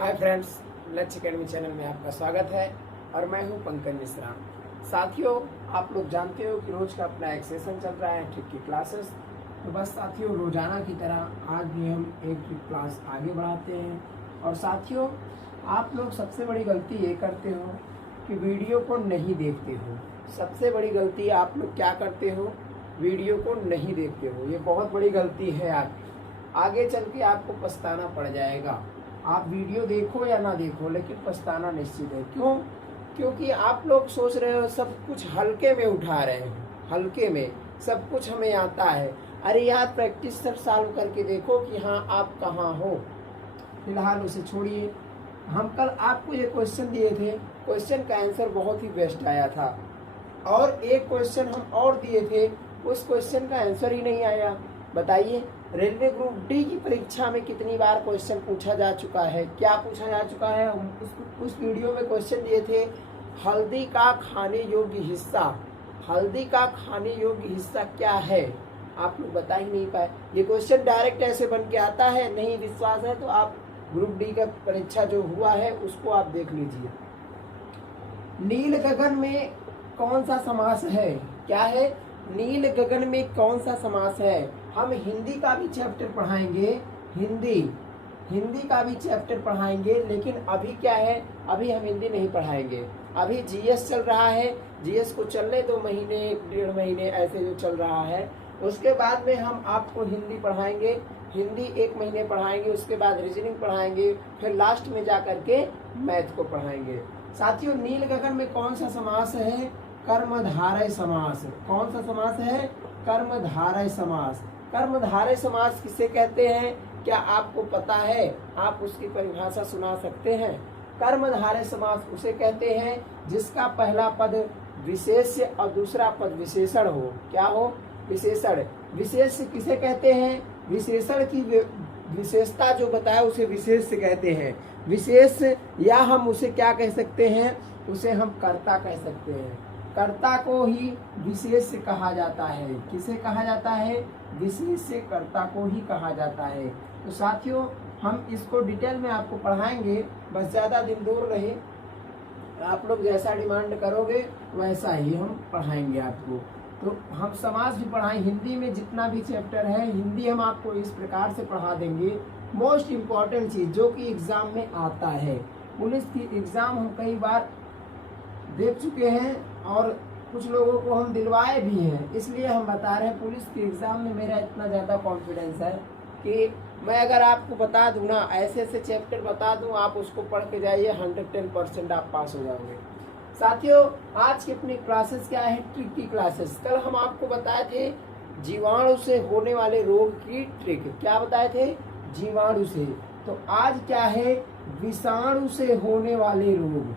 Hi friends, लक्ष्य academy channel में आपका स्वागत है और मैं हूं पंकज मिश्रा। साथियों, आप लोग जानते हो कि रोज का अपना एक सेशन चल रहा है ट्रिक की क्लासेस। तो बस साथियों, रोजाना की तरह आज भी हम एक ट्रिक क्लास आगे बढ़ाते हैं। और साथियों, आप लोग सबसे बड़ी गलती ये करते हो कि वीडियो को नहीं देखते हो। सबसे बड़ी गलती आप लोग क्या करते हो? वीडियो को नहीं देखते हो। ये बहुत बड़ी गलती है आपकी। आगे चल के आपको पछताना पड़ जाएगा। आप वीडियो देखो या ना देखो, लेकिन पछताना निश्चित है। क्यों? क्योंकि आप लोग सोच रहे हो सब कुछ हल्के में उठा रहे हो, हल्के में सब कुछ हमें आता है। अरे यार, प्रैक्टिस सब चालू करके देखो कि हाँ आप कहाँ हो। फिलहाल उसे छोड़िए। हम कल आपको ये क्वेश्चन दिए थे, क्वेश्चन का आंसर बहुत ही बेस्ट आया था। और एक क्वेश्चन हम और दिए थे, उस क्वेश्चन का आंसर ही नहीं आया। बताइए, रेलवे ग्रुप डी की परीक्षा में कितनी बार क्वेश्चन पूछा जा चुका है? क्या पूछा जा चुका है? उस वीडियो में क्वेश्चन दिए थे, हल्दी का खाने योग्य हिस्सा। हल्दी का खाने योग्य हिस्सा क्या है? आप लोग बता ही नहीं पाए। ये क्वेश्चन डायरेक्ट ऐसे बन के आता है। नहीं विश्वास है तो आप ग्रुप डी का परीक्षा जो हुआ है उसको आप देख लीजिए। नील गगन में कौन सा समास है? क्या है? नील गगन में कौन सा समास है? हम हिंदी का भी चैप्टर पढ़ाएंगे, हिंदी का भी चैप्टर पढ़ाएंगे। लेकिन अभी क्या है, अभी हम हिंदी नहीं पढ़ाएंगे। अभी जीएस चल रहा है, जीएस को चलने 2 महीने 1.5 महीने ऐसे जो चल रहा है। उसके बाद में हम आपको हिंदी पढ़ाएंगे। हिंदी 1 महीने पढ़ाएंगे, उसके बाद रीजनिंग पढ़ाएंगे, फिर लास्ट में जा करके मैथ को पढ़ाएंगे। साथियों, नील गगन में कौन सा समास है? कर्मधारय समास। कौन सा समास है? कर्मधारय समास। कर्मधारय समास किसे कहते हैं? क्या आपको पता है? आप उसकी परिभाषा सुना सकते हैं? कर्मधारय समास उसे कहते हैं जिसका पहला पद विशेष्य और दूसरा पद विशेषण हो। क्या हो? विशेषण। विशेष्य किसे कहते हैं? विशेषण की विशेषता जो बताए उसे विशेष्य कहते हैं। विशेष, या हम उसे क्या कह सकते हैं? उसे हम कर्ता कह सकते हैं। कर्ता को ही विशेष्य कहा जाता है। किसे कहा जाता है? विशेष्य कर्ता को ही कहा जाता है। तो साथियों, हम इसको डिटेल में आपको पढ़ाएंगे, बस ज़्यादा दिन दूर रहे। आप लोग जैसा डिमांड करोगे वैसा ही हम पढ़ाएंगे आपको। तो हम समास भी पढ़ाएं। हिंदी में जितना भी चैप्टर है, हिंदी हम आपको इस प्रकार से पढ़ा देंगे। मोस्ट इम्पॉर्टेंट चीज़ जो कि एग्ज़ाम में आता है, पुलिस की एग्ज़ाम हम कई बार देख चुके हैं और कुछ लोगों को हम दिलवाए भी हैं, इसलिए हम बता रहे हैं। पुलिस के एग्ज़ाम में मेरा इतना ज़्यादा कॉन्फिडेंस है कि मैं अगर आपको बता दूं ना, ऐसे ऐसे चैप्टर बता दूं, आप उसको पढ़ के जाइए, 110% आप पास हो जाओगे। साथियों, आज की अपनी क्लासेस क्या है? ट्रिक की क्लासेस। कल हम आपको बताए थे जीवाणु से होने वाले रोग की ट्रिक। क्या बताए थे? जीवाणु से। तो आज क्या है? विषाणु से होने वाले रोग।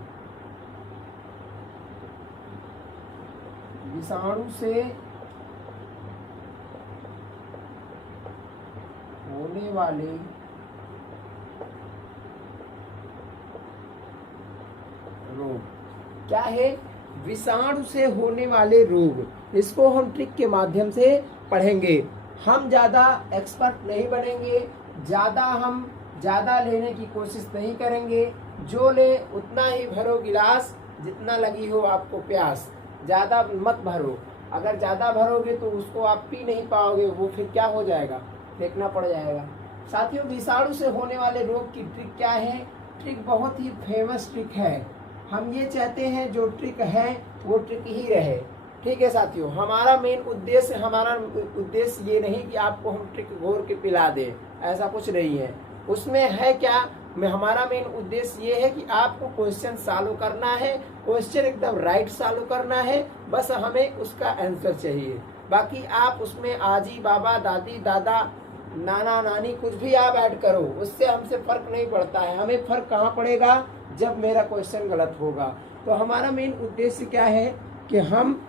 विषाणु से होने वाले रोग। क्या है? विषाणु से होने वाले रोग। इसको हम ट्रिक के माध्यम से पढ़ेंगे। हम ज़्यादा एक्सपर्ट नहीं बनेंगे, हम ज़्यादा लेने की कोशिश नहीं करेंगे। जो ले उतना ही भरो गिलास, जितना लगी हो आपको प्यास। ज़्यादा मत भरो। अगर ज़्यादा भरोगे तो उसको आप पी नहीं पाओगे, वो फिर क्या हो जाएगा? फेंकना पड़ जाएगा। साथियों, विषाणु से होने वाले रोग की ट्रिक क्या है? ट्रिक बहुत ही फेमस ट्रिक है। हम ये चाहते हैं जो ट्रिक है वो ट्रिक ही रहे। ठीक है साथियों, हमारा उद्देश्य ये नहीं कि आपको हम ट्रिक घोर के पिला दें, ऐसा कुछ नहीं है। उसमें है क्या, हमारा मेन उद्देश्य ये है कि आपको क्वेश्चन सॉल्व करना है, क्वेश्चन एकदम राइट सॉल्व करना है, बस हमें उसका आंसर चाहिए। बाकी आप उसमें आजी बाबा दादी दादा नाना नानी कुछ भी आप ऐड करो, उससे हमसे फर्क नहीं पड़ता है। हमें फर्क कहाँ पड़ेगा? जब मेरा क्वेश्चन गलत होगा। तो हमारा मेन उद्देश्य क्या है कि हम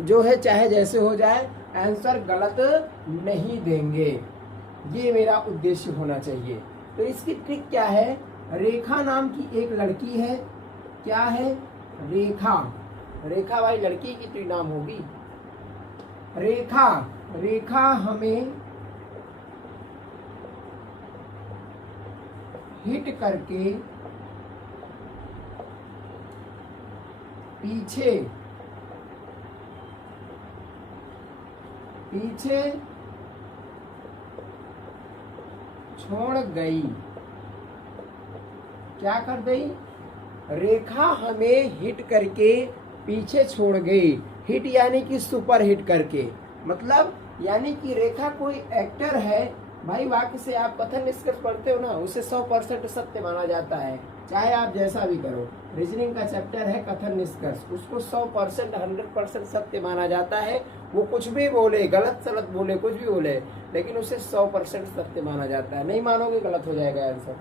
जो है चाहे जैसे हो जाए, आंसर गलत नहीं देंगे। ये मेरा उद्देश्य होना चाहिए। तो इसकी ट्रिक क्या है? रेखा नाम की एक लड़की है। क्या है? रेखा। रेखा भाई लड़की की तो नाम होगी। रेखा हमें हिट करके पीछे छोड़ गई। क्या कर गई? रेखा हमें हिट करके पीछे छोड़ गई। हिट यानी कि सुपर हिट करके, मतलब यानी कि रेखा कोई एक्टर है। भाई वाक्य से आप कथन निष्कर्ष पढ़ते हो ना, उसे 100% सत्य माना जाता है, चाहे आप जैसा भी करो। रीजनिंग का चैप्टर है कथन निष्कर्ष, उसको 100% 100% सत्य माना जाता है। वो कुछ भी बोले, गलत सलत बोले, कुछ भी बोले, लेकिन उसे 100% सत्य माना जाता है। नहीं मानोगे गलत हो जाएगा आंसर।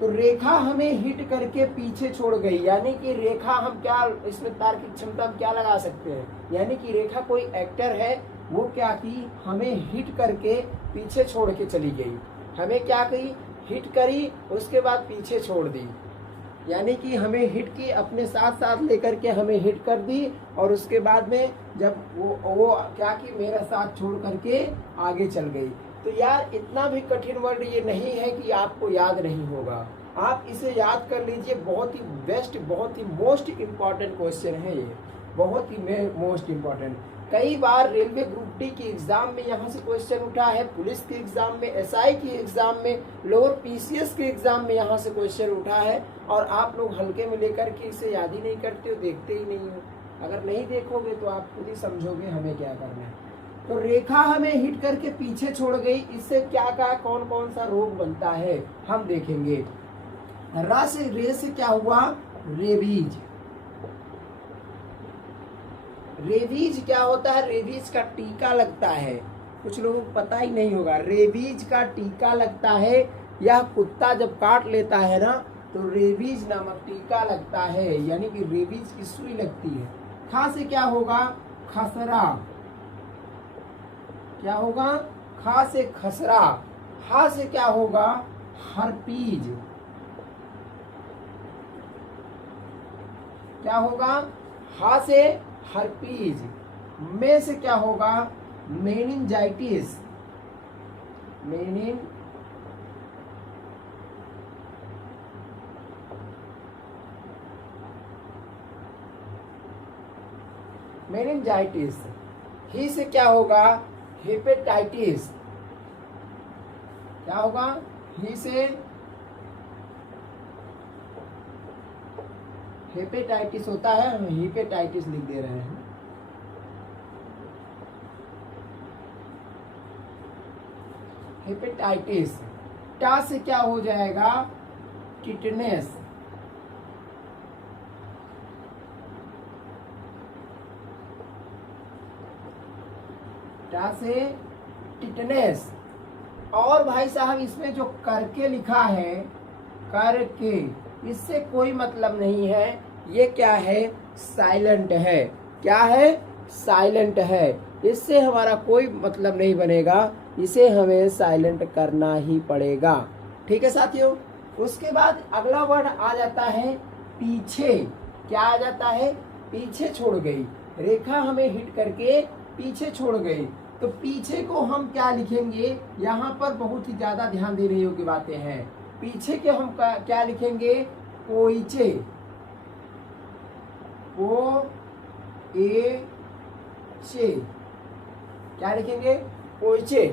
तो रेखा हमें हिट करके पीछे छोड़ गई, यानी कि रेखा हम क्या, इसमें तार्किक क्षमता हम क्या लगा सकते हैं, यानी कि रेखा कोई एक्टर है, वो क्या की, हमें हिट करके पीछे छोड़ के चली गई। हमें क्या की, हिट करी, उसके बाद पीछे छोड़ दी, यानी कि हमें हिट की, अपने साथ साथ लेकर के हमें हिट कर दी, और उसके बाद में जब वो क्या की, मेरा साथ छोड़ करके आगे चल गई। तो यार इतना भी कठिन वर्ड ये नहीं है कि आपको याद नहीं होगा, आप इसे याद कर लीजिए। बहुत ही बेस्ट, बहुत ही मोस्ट इम्पॉर्टेंट क्वेश्चन है ये, बहुत ही मोस्ट इम्पॉर्टेंट। कई बार रेलवे ग्रुप डी की एग्जाम में यहाँ से क्वेश्चन उठा है, पुलिस के एग्जाम में, एसआई की एग्जाम में, लोअर पीसीएस के एग्जाम में यहाँ से क्वेश्चन उठा है, और आप लोग हल्के में लेकर के इसे याद ही नहीं करते हो, देखते ही नहीं हो। अगर नहीं देखोगे तो आप खुद ही समझोगे हमें क्या करना है। तो रेखा हमें हिट करके पीछे छोड़ गई, इससे क्या क्या कौन कौन सा रोग बनता है हम देखेंगे। रे से क्या हुआ, रेबीज। रेबीज क्या होता है, रेबीज का टीका लगता है, कुछ लोगों को पता ही नहीं होगा। रेबीज का टीका लगता है, यह कुत्ता जब काट लेता है ना, तो रेबीज नामक टीका लगता है, यानी कि रेबीज की सुई लगती है। खा से क्या होगा, खसरा। क्या होगा, खा से खसरा। हा से क्या होगा, हर्पीज। क्या होगा, हा से हर्पीज। में से क्या होगा, मेनिंजाइटिस। मेनिंजाइटिस। ही से क्या होगा, हेपेटाइटिस। क्या होगा, ही से हेपेटाइटिस होता है, हम हेपेटाइटिस लिख दे रहे हैं। हेपेटाइटिस। टा से क्या हो जाएगा, टिटनेस। टा से टिटनेस। और भाई साहब इसमें जो करके लिखा है, करके, इससे कोई मतलब नहीं है, ये क्या है, साइलेंट है। क्या है, साइलेंट है, इससे हमारा कोई मतलब नहीं बनेगा, इसे हमें साइलेंट करना ही पड़ेगा। ठीक है साथियों। उसके बाद अगला वर्ड आ जाता है पीछे। क्या आ जाता है, पीछे छोड़ गई। रेखा हमें हिट करके पीछे छोड़ गई, तो पीछे को हम क्या लिखेंगे, यहाँ पर बहुत ही ज्यादा ध्यान देने योग्य बातें हैं। पीछे के हम क्या लिखेंगे, पोइचे। ओ ए चे। क्या लिखेंगे, पोइचे।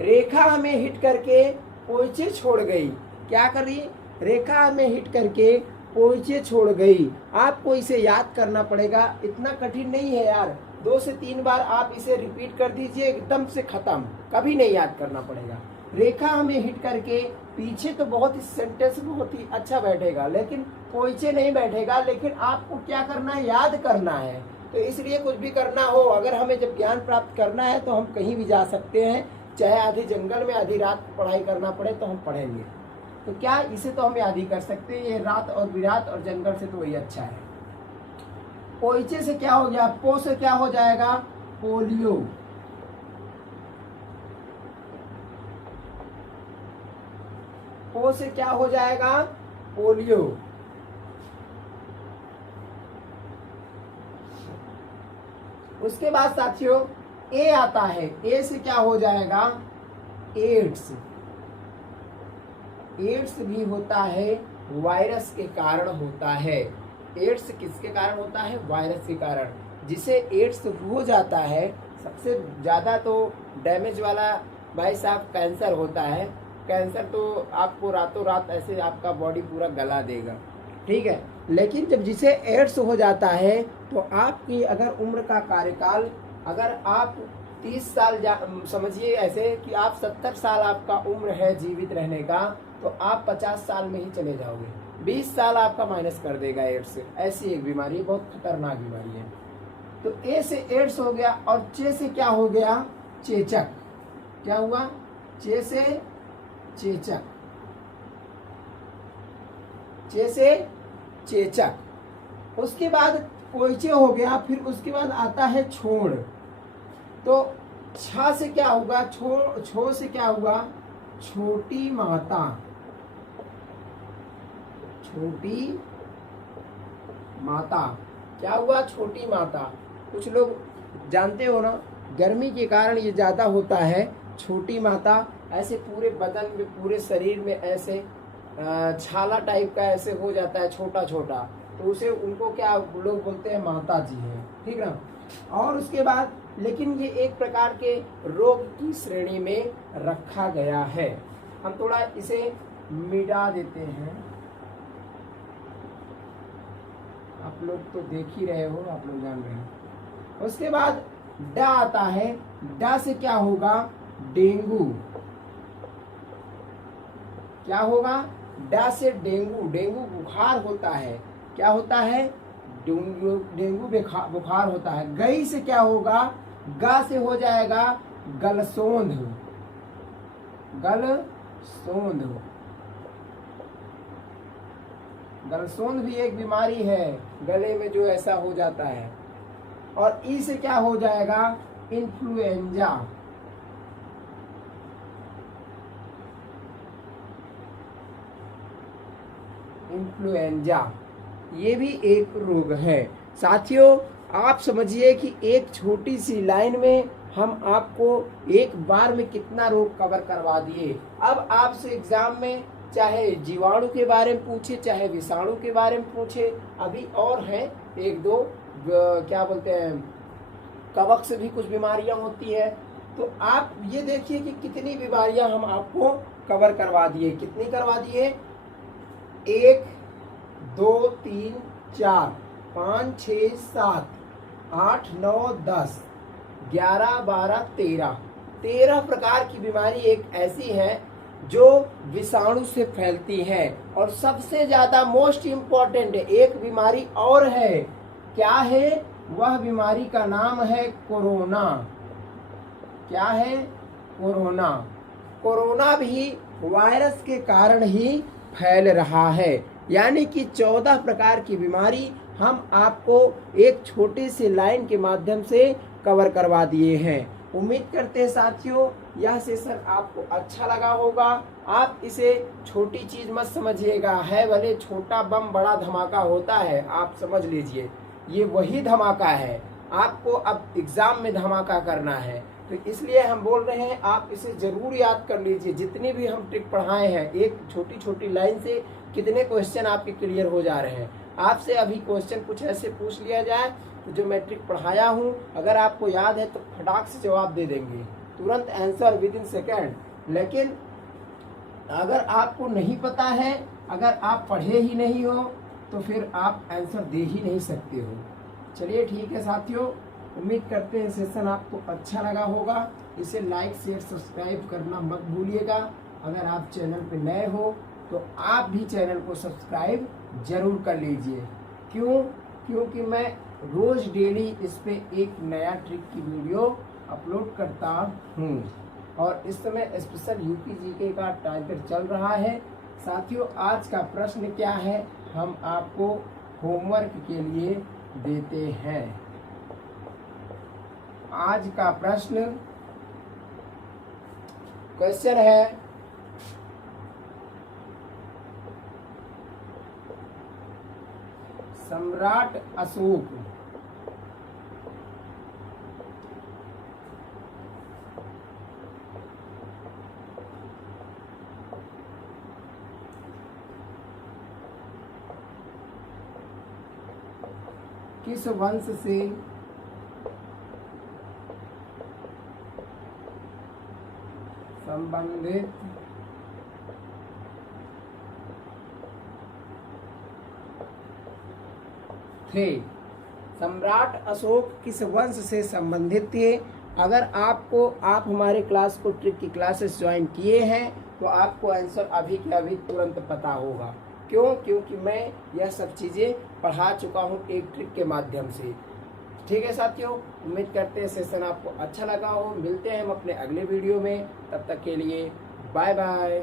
रेखा हमें हिट करके पोइचे छोड़ गई। क्या करी, रेखा हमें हिट करके पोइचे छोड़ गई। आपको इसे याद करना पड़ेगा, इतना कठिन नहीं है यार। 2 से 3 बार आप इसे रिपीट कर दीजिए, एकदम से खत्म, कभी नहीं याद करना पड़ेगा। रेखा हमें हिट करके पीछे, तो बहुत ही सेंटेंस बहुत ही अच्छा बैठेगा, लेकिन पोइचे नहीं बैठेगा। लेकिन आपको क्या करना है, याद करना है। तो इसलिए कुछ भी करना हो, अगर हमें जब ज्ञान प्राप्त करना है तो हम कहीं भी जा सकते हैं, चाहे आधी जंगल में आधी रात पढ़ाई करना पड़े तो हम पढ़ेंगे। तो क्या इसे तो हम याद ही कर सकते हैं, ये रात और विरात और जंगल से तो वही अच्छा है। पोइचे से क्या हो गया, पो से क्या हो जाएगा, पोलियो। पो से क्या हो जाएगा, पोलियो। उसके बाद साथियों ए आता है, ए से क्या हो जाएगा, एड्स। एड्स भी होता है वायरस के कारण होता है। एड्स किसके कारण होता है? वायरस के कारण। जिसे एड्स हो जाता है, सबसे ज़्यादा तो डैमेज वाला भाई साहब कैंसर होता है। कैंसर तो आपको रातों रात ऐसे आपका बॉडी पूरा गला देगा, ठीक है। लेकिन जब जिसे एड्स हो जाता है तो आपकी अगर उम्र का कार्यकाल, अगर आप 30 साल समझिए ऐसे कि आप 70 साल आपका उम्र है जीवित रहने का, तो आप 50 साल में ही चले जाओगे। 20 साल आपका माइनस कर देगा एड्स। ऐसी एक बीमारी, बहुत खतरनाक बीमारी है। तो ए से एड्स हो गया, और चे से क्या हो गया? चेचक। क्या हुआ? चे से चेचक। चे से चेचक। उसके बाद कोयचे हो गया, फिर उसके बाद आता है छोड़। तो छा से क्या होगा? छो से क्या हुआ? छोटी माता। छोटी माता। क्या हुआ? छोटी माता। कुछ लोग जानते हो ना, गर्मी के कारण ये ज्यादा होता है। छोटी माता ऐसे पूरे बदन में, पूरे शरीर में ऐसे छाला टाइप का ऐसे हो जाता है, छोटा छोटा। तो उसे, उनको क्या लोग बोलते हैं? माता जी हैं, ठीक ना। और उसके बाद, लेकिन ये एक प्रकार के रोग की श्रेणी में रखा गया है। हम थोड़ा इसे मिटा देते हैं। आप लोग तो देख ही रहे हो, आप लोग जान रहे हैं। उसके बाद डा आता है। डा से क्या होगा? डेंगू। क्या होगा? डा से डेंगू। डेंगू बुखार होता है। क्या होता है? डेंगू बुखार होता है। गई से क्या होगा? गा से हो जाएगा गलसोंध। गलसोंध। गलसोंध भी एक बीमारी है, गले में जो ऐसा हो जाता है। और ई से क्या हो जाएगा? इन्फ्लुएंजा। इन्फ्लुएंजा ये भी एक रोग है। साथियों, आप समझिए कि एक छोटी सी लाइन में हम आपको एक बार में कितना रोग कवर करवा दिए। अब आपसे एग्जाम में चाहे जीवाणु के बारे में पूछे, चाहे विषाणु के बारे में पूछे, अभी और हैं एक दो, क्या बोलते हैं, कवक से भी कुछ बीमारियां होती है। तो आप ये देखिए कि कितनी बीमारियां हम आपको कवर करवा दिए। कितनी करवा दिए? 1 2 3 4 5 6 7 8 9 10 11 12 13 प्रकार की बीमारी एक ऐसी है जो विषाणु से फैलती है। और सबसे ज्यादा मोस्ट इम्पोर्टेंट एक बीमारी और है। क्या है? वह बीमारी का नाम है कोरोना। क्या है? कोरोना। कोरोना भी वायरस के कारण ही फैल रहा है। यानी कि 14 प्रकार की बीमारी हम आपको एक छोटे से लाइन के माध्यम से कवर करवा दिए हैं। उम्मीद करते हैं साथियों यह सेशन आपको अच्छा लगा होगा। आप इसे छोटी चीज मत समझिएगा, है भले छोटा बम बड़ा धमाका होता है, आप समझ लीजिए ये वही धमाका है। आपको अब एग्जाम में धमाका करना है, तो इसलिए हम बोल रहे हैं आप इसे जरूर याद कर लीजिए। जितनी भी हम ट्रिक पढ़ाए हैं, एक छोटी छोटी लाइन से कितने क्वेश्चन आपके क्लियर हो जा रहे हैं। आपसे अभी क्वेश्चन कुछ ऐसे पूछ लिया जाए तो जो मैं ट्रिक पढ़ाया हूँ, अगर आपको याद है तो फटाक से जवाब दे देंगे, तुरंत आंसर विद इन सेकेंड। लेकिन अगर आपको नहीं पता है, अगर आप पढ़े ही नहीं हो, तो फिर आप आंसर दे ही नहीं सकते हो। चलिए ठीक है साथियों, उम्मीद करते हैं सेशन आपको अच्छा लगा होगा। इसे लाइक शेयर सब्सक्राइब करना मत भूलिएगा। अगर आप चैनल पे नए हो तो आप भी चैनल को सब्सक्राइब जरूर कर लीजिए। क्यों? क्योंकि मैं रोज डेली इस पे एक नया ट्रिक की वीडियो अपलोड करता हूँ। और इस समय स्पेशल यूपी जीके का टाइगर चल रहा है। साथियों, आज का प्रश्न क्या है हम आपको होमवर्क के लिए देते हैं। आज का प्रश्न क्वेश्चन है, सम्राट अशोक किस वंश से संबंधित थे? सम्राट अशोक किस वंश से संबंधित थे? अगर आप हमारे क्लास को ट्रिक की क्लासेस ज्वाइन किए हैं तो आपको आंसर अभी के अभी तुरंत पता होगा। क्यों? क्योंकि मैं यह सब चीज़ें पढ़ा चुका हूँ एक ट्रिक के माध्यम से। ठीक है साथियों, उम्मीद करते हैं सेशन आपको अच्छा लगा हो। मिलते हैं हम अपने अगले वीडियो में, तब तक के लिए बाय बाय।